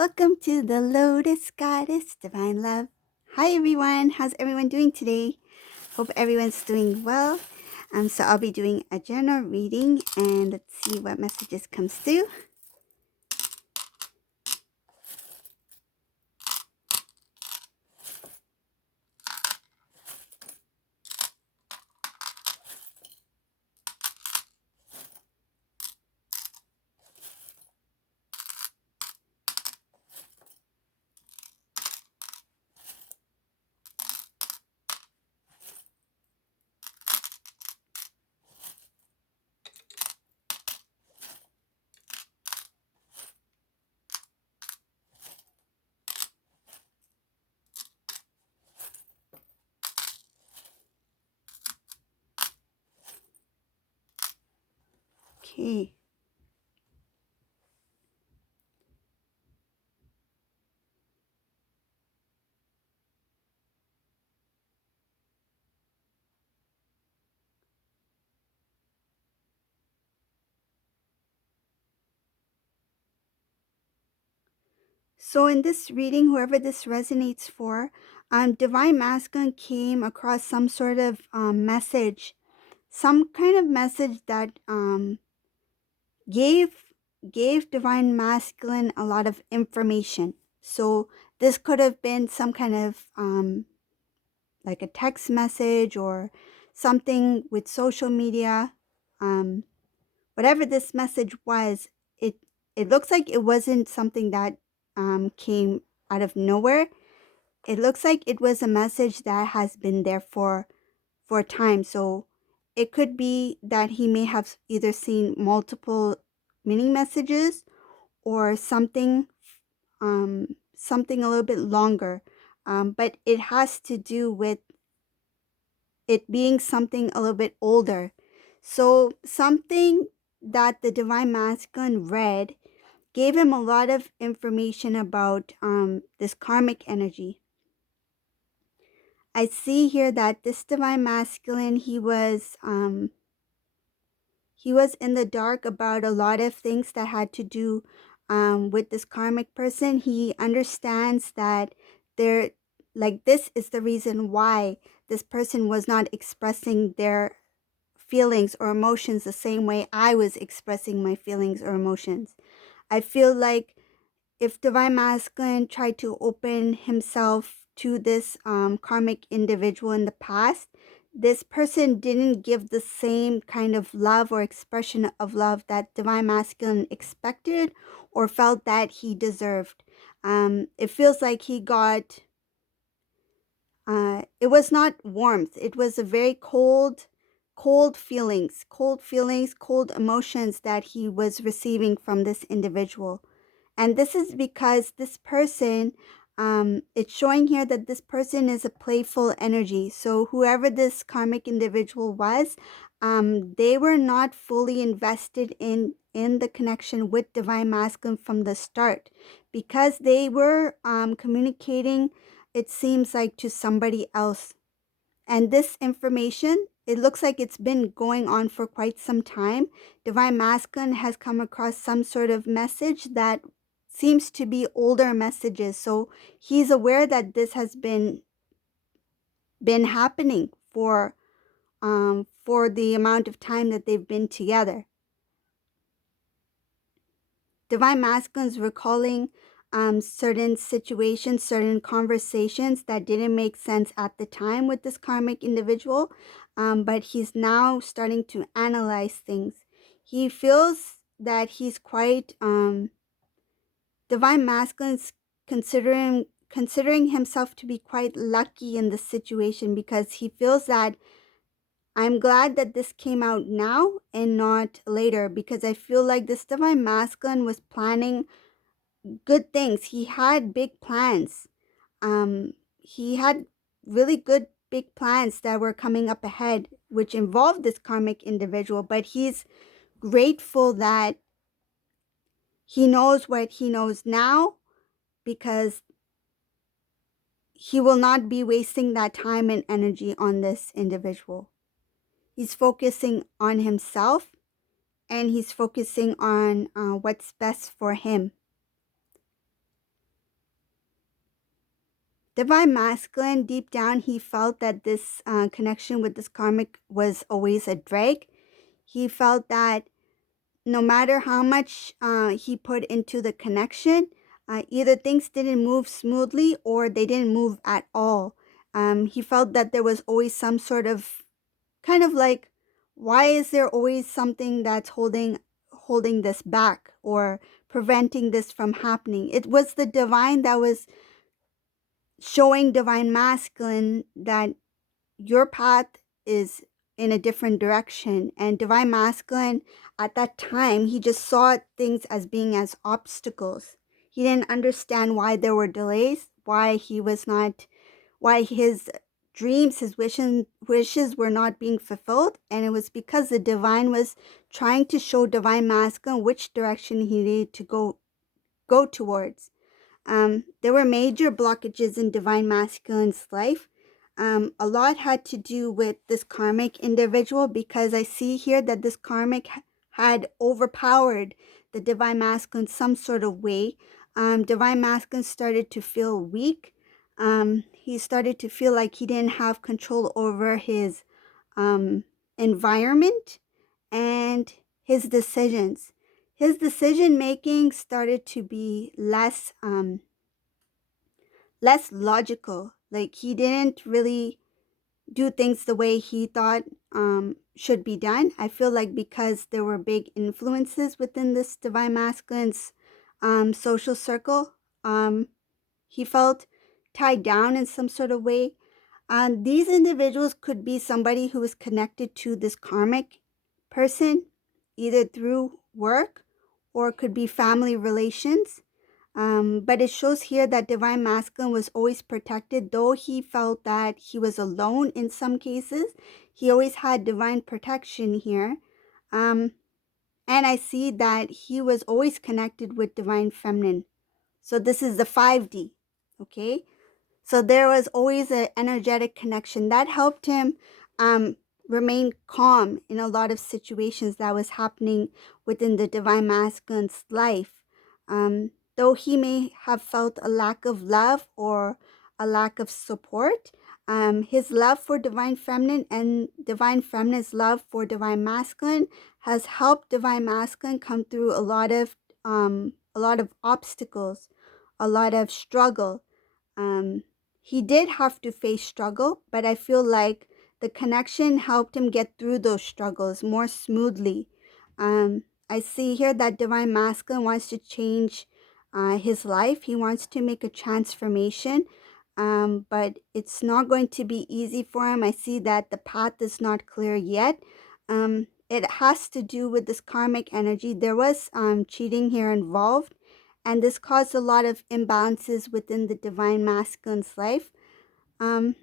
Welcome to the Lotus Goddess Divine Love. Hi everyone, how's everyone doing today? Hope everyone's doing well. So I'll be doing a general reading and let's see what messages comes through. Okay. So in this reading, whoever this resonates for, Divine Masculine came across some sort of message, some kind of message that gave Divine Masculine a lot of information. So this could have been some kind of like a text message or something with social media. Um, Whatever this message was, it looks like it wasn't something that came out of nowhere. It looks like it was a message that has been there for a time. So it could be that he may have either seen multiple mini messages or something a little bit longer. But it has to do with it being something a little bit older. So something that the Divine Masculine read gave him a lot of information about this karmic energy. I see here that this Divine Masculine, he was in the dark about a lot of things that had to do with this karmic person. He understands that there, like, this is the reason why this person was not expressing their feelings or emotions the same way I was expressing my feelings or emotions. I feel like if Divine Masculine tried to open himself to this karmic individual in the past, this person didn't give the same kind of love or expression of love that Divine Masculine expected or felt that he deserved. It feels like he got, it was not warmth, it was a very cold feelings, cold emotions that he was receiving from this individual. And this is because this person, it's showing here that this person is a playful energy. So whoever this karmic individual was, they were not fully invested in the connection with Divine Masculine from the start, because they were communicating, it seems like, to somebody else. And this information, it looks like it's been going on for quite some time. Divine Masculine has come across some sort of message that seems to be older messages. So he's aware that this has been happening for the amount of time that they've been together. Divine Masculine's recalling certain situations, certain conversations that didn't make sense at the time with this karmic individual, but he's now starting to analyze things. He feels that he's quite Divine Masculine's considering himself to be quite lucky in this situation, because he feels that I'm glad that this came out now and not later, because I feel like this Divine Masculine was planning good things. He had big plans. He had really good big plans that were coming up ahead, which involved this karmic individual, but he's grateful that he knows what he knows now, because he will not be wasting that time and energy on this individual. He's focusing on himself, and he's focusing on what's best for him. divine masculine, deep down, he felt that this connection with this karmic was always a drag. He felt that no matter how much he put into the connection, either things didn't move smoothly or they didn't move at all. He felt that there was always some sort of kind of like, why is there always something that's holding this back or preventing this from happening? It was the divine that was showing divine masculine that your path is in a different direction. And divine masculine, at that time, he just saw things as being as obstacles. He didn't understand why there were delays, why he was not, why his dreams, his wishes were not being fulfilled. And it was because the divine was trying to show divine masculine which direction he needed to go towards. There were major blockages in divine masculine's life. A lot had to do with this karmic individual, because I see here that this karmic had overpowered the divine masculine some sort of way. Divine masculine started to feel weak. He started to feel like he didn't have control over his environment and his decisions. His decision making started to be less logical. Like, he didn't really do things the way he thought should be done. I feel like because there were big influences within this divine masculine's social circle, he felt tied down in some sort of way. These individuals could be somebody who is connected to this karmic person, either through work or could be family relations. But it shows here that divine masculine was always protected, though he felt that he was alone in some cases. He always had divine protection here. Um, and I see that he was always connected with divine feminine. So this is the 5D, okay? So there was always an energetic connection that helped him um, remain calm in a lot of situations that was happening within the divine masculine's life. Though he may have felt a lack of love or a lack of support, his love for divine feminine and divine feminine's love for divine masculine has helped divine masculine come through a lot of obstacles, a lot of struggle. Um, he did have to face struggle, but I feel like the connection helped him get through those struggles more smoothly. I see here that divine masculine wants to change his life. He wants to make a transformation, but it's not going to be easy for him. I see that the path is not clear yet. It has to do with this karmic energy. There was cheating here involved, and this caused a lot of imbalances within the divine masculine's life. Um,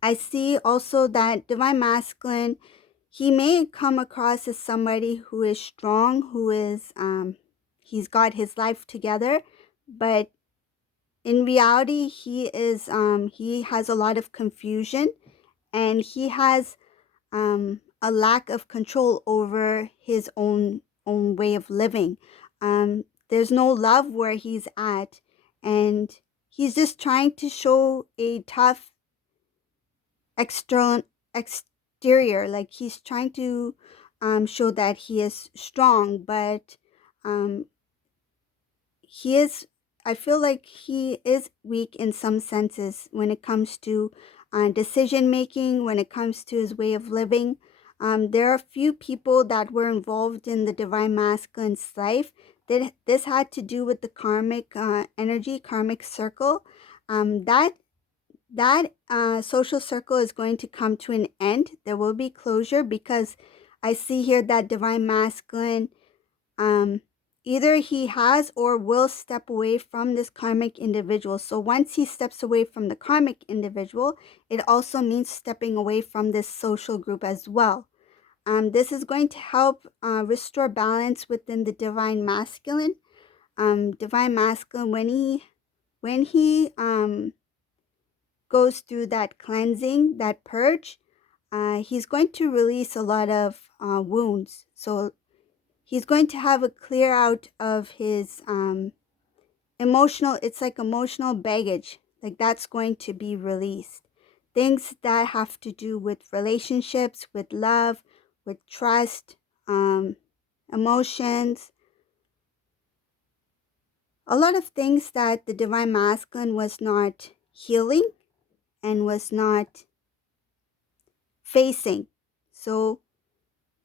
I see also that divine masculine, he may come across as somebody who is strong, who is, he's got his life together, but in reality, he has a lot of confusion, and he has a lack of control over his own way of living. There's no love where he's at, and he's just trying to show a tough external exterior. Like, he's trying to show that he is strong, but um, he is. I feel like he is weak in some senses when it comes to decision making, when it comes to his way of living. There are a few people that were involved in the divine masculine's life. This had to do with the karmic energy, karmic circle. That social circle is going to come to an end. There will be closure, because I see here that divine masculine, um, either he has or will step away from this karmic individual. So once he steps away from the karmic individual, it also means stepping away from this social group as well. This is going to help restore balance within the divine masculine. Divine masculine, when he goes through that cleansing, that purge, he's going to release a lot of wounds. So he's going to have a clear out of his emotional, it's like emotional baggage Like that's going to be released. Things that have to do with relationships, with love, with trust, emotions, a lot of things that the divine masculine was not healing and was not facing. So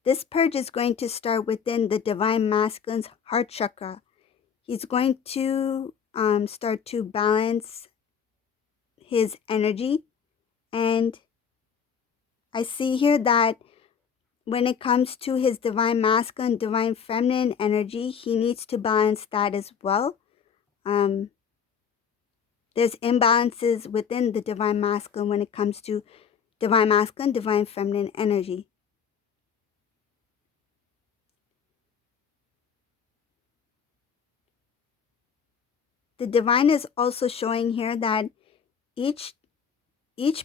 this purge is going to start within the divine masculine's heart chakra. He's going to start to balance his energy. And I see here that when it comes to his divine masculine, divine feminine energy, he needs to balance that as well. There's imbalances within the divine masculine when it comes to divine masculine, divine feminine energy. The divine is also showing here that each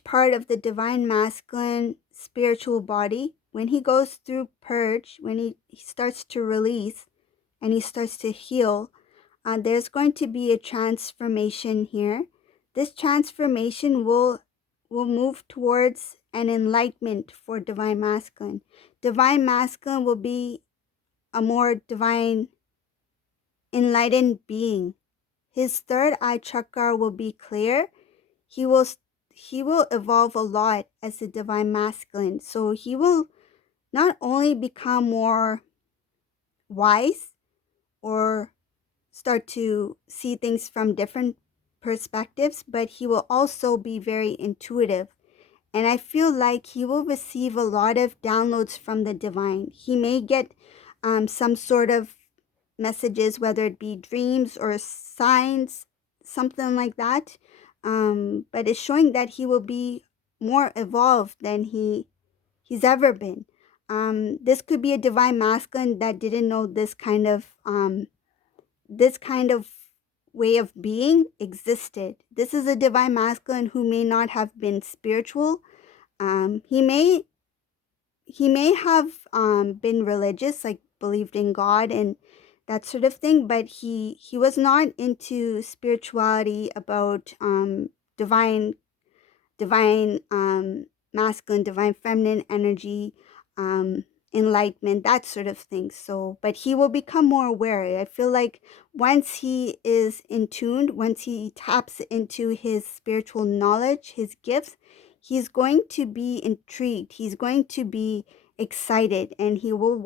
part of the divine masculine spiritual body, when he goes through purge, when he starts to release and he starts to heal, there's going to be a transformation here. This transformation will move towards an enlightenment for divine masculine. Divine masculine will be a more divine, enlightened being. His third eye chakra will be clear. He will evolve a lot as the divine masculine. So he will not only become more wise or start to see things from different perspectives, but he will also be very intuitive. And I feel like he will receive a lot of downloads from the divine. He may get some sort of messages, whether it be dreams or signs, something like that. But it's showing that he will be more evolved than he's ever been. This could be a divine masculine that didn't know this kind of way of being existed. This is a divine masculine who may not have been spiritual. He may have been religious, like believed in God and that sort of thing, but he was not into spirituality about divine masculine, divine feminine energy, um, enlightenment, that sort of thing. So, but he will become more aware. I feel like once he is in tune, once he taps into his spiritual knowledge, his gifts, he's going to be intrigued. He's going to be excited, and he will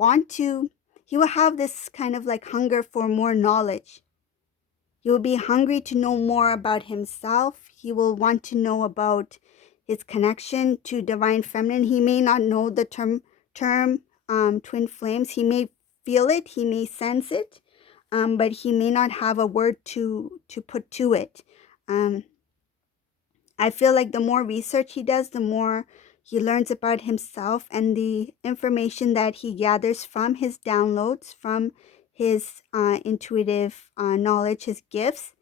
have this kind of like hunger for more knowledge. He will be hungry to know more about himself. He will want to know about his connection to divine feminine. He may not know the term twin flames. He may feel it, he may sense it, but he may not have a word to put to it. I feel like the more research he does, the more he learns about himself, and the information that he gathers from his downloads, from his intuitive knowledge, his gifts,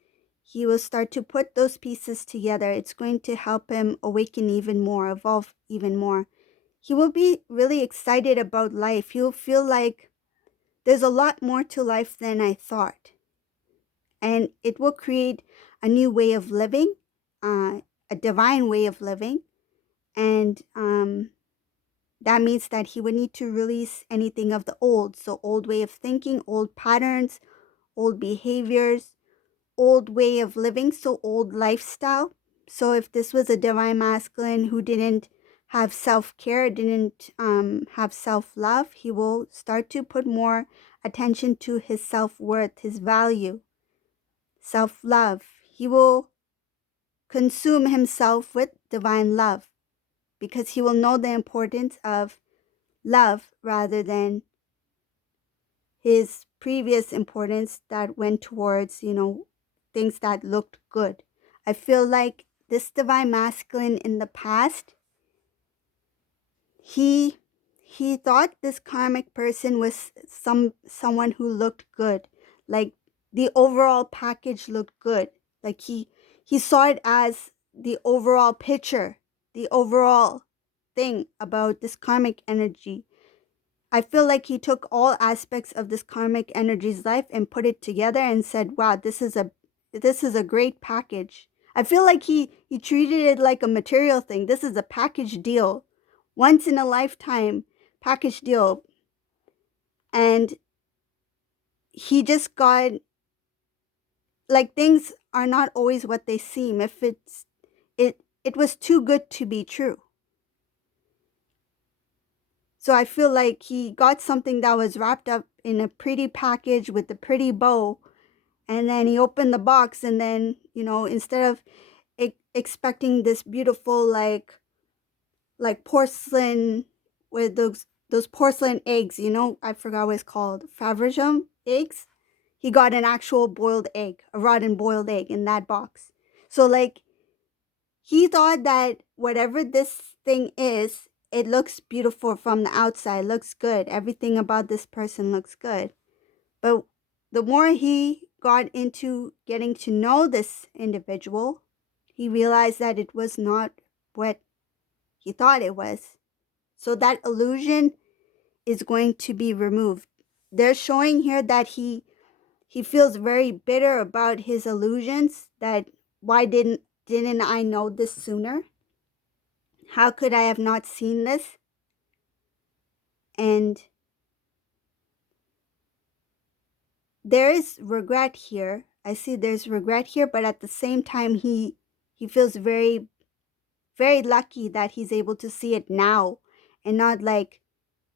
he will start to put those pieces together. It's going to help him awaken even more, evolve even more. He will be really excited about life. He'll feel like there's a lot more to life than I thought. And it will create a new way of living, a divine way of living. And that means that he would need to release anything of the old. So old way of thinking, old patterns, old behaviors, old way of living, so old lifestyle. So if this was a divine masculine who didn't have self-care, didn't have self-love, he will start to put more attention to his self-worth, his value, self-love. He will consume himself with divine love because he will know the importance of love rather than his previous importance that went towards, things that looked good. I feel like this divine masculine in the past, he thought this karmic person was someone who looked good. Like the overall package looked good. Like he saw it as the overall picture, the overall thing about this karmic energy. I feel like he took all aspects of this karmic energy's life and put it together and said, wow, this is a great package. I feel like he treated it like a material thing. This is a package deal, once in a lifetime package deal, and he just got, like, things are not always what they seem. If it was too good to be true. So I feel like he got something that was wrapped up in a pretty package with a pretty bow, and then he opened the box, and then, instead of expecting this beautiful, like porcelain, with those porcelain eggs, I forgot what it's called, Faversham eggs. He got an actual boiled egg, a rotten boiled egg in that box. So, like, he thought that whatever this thing is, it looks beautiful from the outside, looks good. Everything about this person looks good. But the more he got into getting to know this individual, he realized that it was not what he thought it was. So that illusion is going to be removed. They're showing here that he feels very bitter about his illusions, that why didn't I know this sooner? How could I have not seen this? And there is regret here. I see there's regret here, but at the same time he feels very, very lucky that he's able to see it now and not like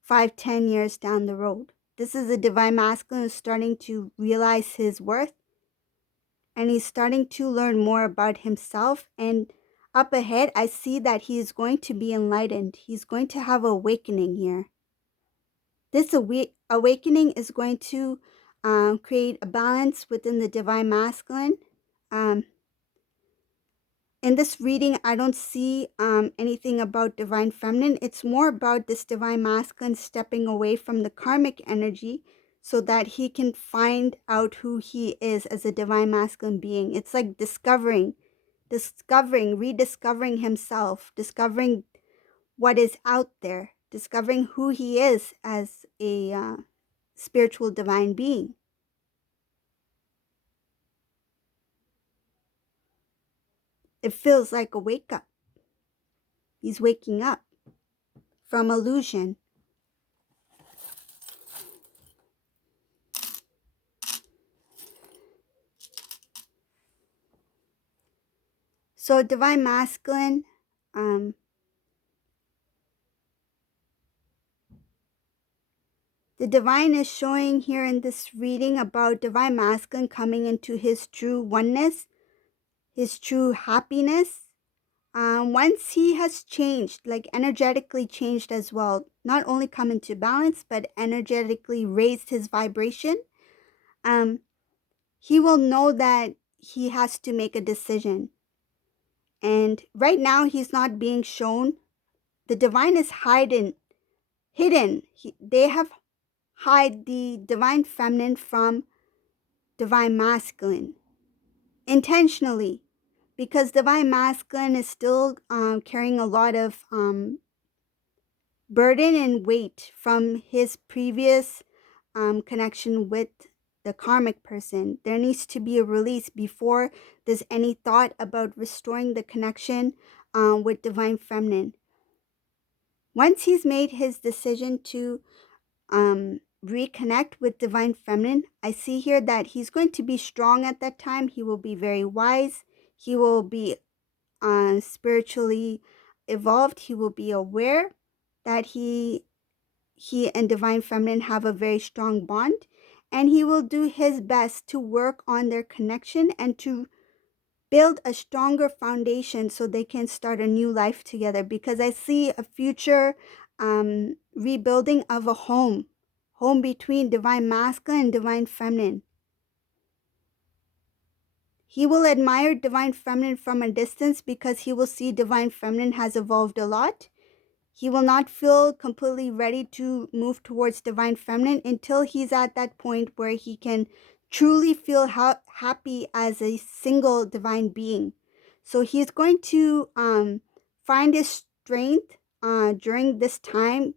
5-10 years down the road. This is a divine masculine who's starting to realize his worth, and he's starting to learn more about himself. And up ahead, I see that he is going to be enlightened. He's going to have awakening here. This awakening is going to create a balance within the divine masculine. Um, in this reading, I don't see anything about divine feminine. It's more about this divine masculine stepping away from the karmic energy so that he can find out who he is as a divine masculine being. It's like discovering, rediscovering himself, discovering what is out there, discovering who he is as a spiritual divine being. It feels like a wake up. He's waking up from illusion. So divine masculine, the divine is showing here in this reading about divine masculine coming into his true oneness, his true happiness. Once he has changed, like energetically changed as well, not only come into balance, but energetically raised his vibration, he will know that he has to make a decision. And right now, he's not being shown. The divine is hidden. They have hide the divine feminine from divine masculine intentionally, because divine masculine is still carrying a lot of burden and weight from his previous connection with the karmic person. There needs to be a release before there's any thought about restoring the connection with divine feminine. Once he's made his decision to reconnect with divine feminine, I see here that he's going to be strong at that time. He will be very wise. He will be spiritually evolved. He will be aware that he and divine feminine have a very strong bond, and he will do his best to work on their connection and to build a stronger foundation so they can start a new life together, because I see a future rebuilding of a home between divine masculine and divine feminine. He will admire divine feminine from a distance because he will see divine feminine has evolved a lot. He will not feel completely ready to move towards divine feminine until he's at that point where he can truly feel happy as a single divine being. So he's going to find his strength during this time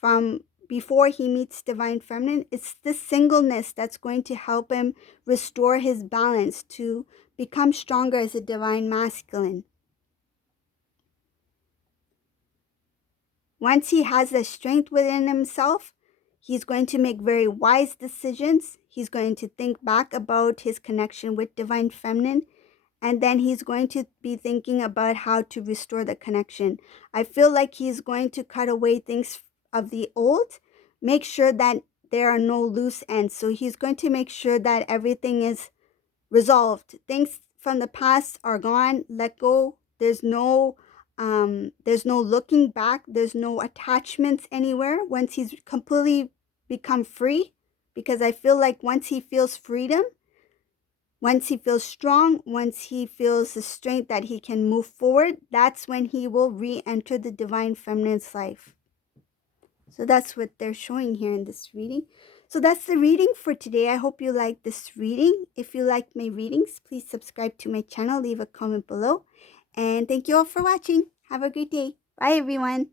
from before he meets divine feminine, it's this singleness that's going to help him restore his balance to become stronger as a divine masculine. Once he has the strength within himself, he's going to make very wise decisions. He's going to think back about his connection with divine feminine, and then he's going to be thinking about how to restore the connection. I feel like he's going to cut away things of the old, make sure that there are no loose ends. So he's going to make sure that everything is resolved. Things from the past are gone, let go. There's no looking back. There's no attachments anywhere once he's completely become free. Because I feel like once he feels freedom, once he feels strong, once he feels the strength that he can move forward, that's when he will re-enter the divine feminine's life. So that's what they're showing here in this reading. So that's the reading for today. I hope you liked this reading. If you liked my readings, please subscribe to my channel, leave a comment below. And thank you all for watching. Have a great day. Bye, everyone.